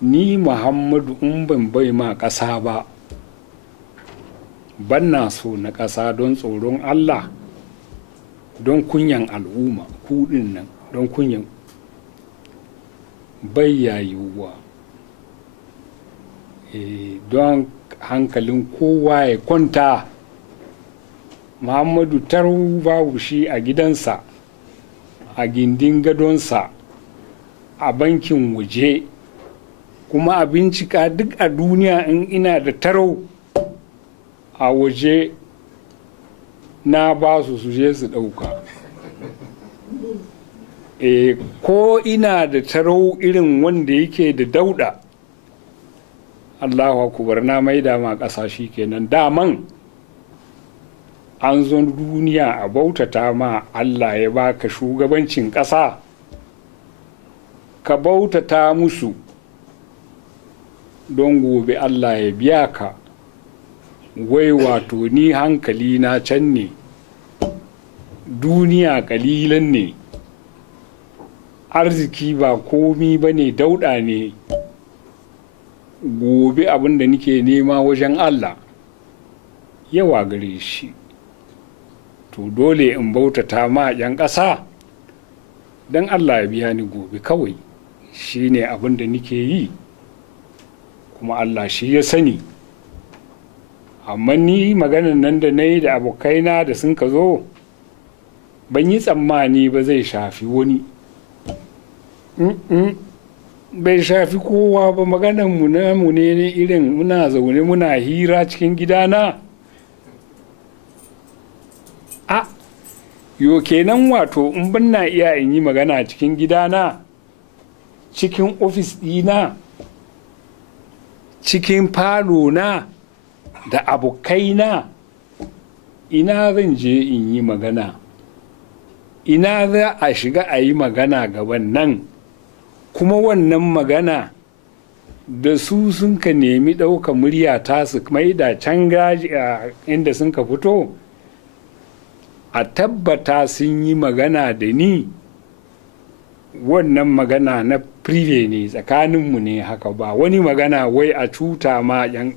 ni Muhammadu in ban bai ma ƙasa ba, ban na so na ƙasa don tsoron Allah, don kunyan al'umma kuɗin nan, don kunyan bai yayuwa, don hankalin kowa ya kwanta. Muhammadu taro babu shi a gidansa, a gindin gadonsa, a bankin waje, kuma a bincika duk a duniya in ina da taro a waje na ba su je su ɗauka. Ko ina da taro irin wanda yake da dauɗa, Allahu akubar, na maida ma ƙasa shi kenan. Daman an zo duniya a bautata ma Allah, ya baka shugabancin ƙasa, ka bautata musu don gobe Allah ya biya ka. Wai wato ni hankali na can ne, duniya ƙalilan ne, arziki ba komi ba ne, dauɗa ne. Gobe abin da nike nema wajen Allah yawa gare shi, to dole in bautata ma 'yan ƙasa don Allah ya biya ni gobe. Kawai shi ne abin da nike yi, kuma Allah shi ya sani. Amma ni maganan nan da na yi da abokaina da sun ka zo, ban yi tsammani ba zai shafi wani. Bai shafi kowa ba. Maganarmu namu ne irin muna zaune muna hira cikin gidana. Yo kenan wato in ban na iya in yi magana cikin gidana, cikin ofis ɗina, cikin falo na da abokaina, ina zan je in yi magana? Ina za a shiga a yi magana gaban nan? Kuma wannan magana da su sun ka nemi ɗauka murya ta su mai da can gaji a inda sun ka fito, a tabbata sun yi magana da ni. Wannan magana na prive ne, tsakaninmu ne haka, ba wani magana wai a cuta ma yan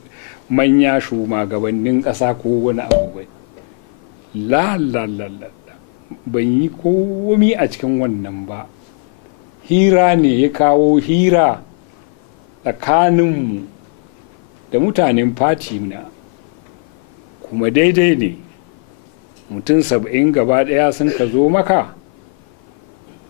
manya shugabannin ƙasa ko wani abu bai. La ban yi komi a cikin wannan ba. Hira ne ya kawo hira tsakaninmu da mutanen fati na, kuma daidai ne. Mutum 70 gaba ɗaya sun ka zo maka,